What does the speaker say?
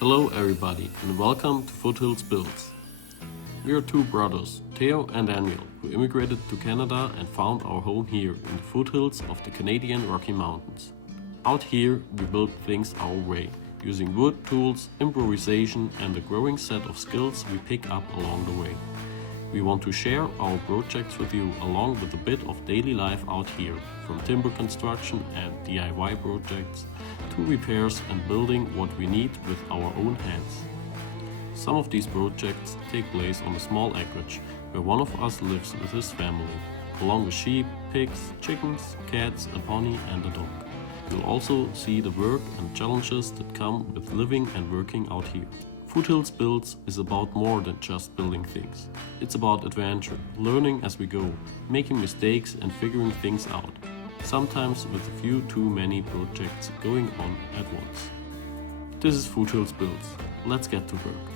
Hello everybody and welcome to Foothills Builds. We are two brothers, Theo and Daniel, who immigrated to Canada and found our home here in the foothills of the Canadian Rocky Mountains. Out here we build things our way, using wood tools, improvisation and a growing set of skills we pick up along the way. We want to share our projects with you along with a bit of daily life out here, from timber construction and DIY projects to repairs and building what we need with our own hands. Some of these projects take place on a small acreage where one of us lives with his family, along with sheep, pigs, chickens, cats, a pony and a dog. You'll also see the work and challenges that come with living and working out here. Foothills Builds is about more than just building things. It's about adventure, learning as we go, making mistakes and figuring things out, sometimes with a few too many projects going on at once. This is Foothills Builds. Let's get to work.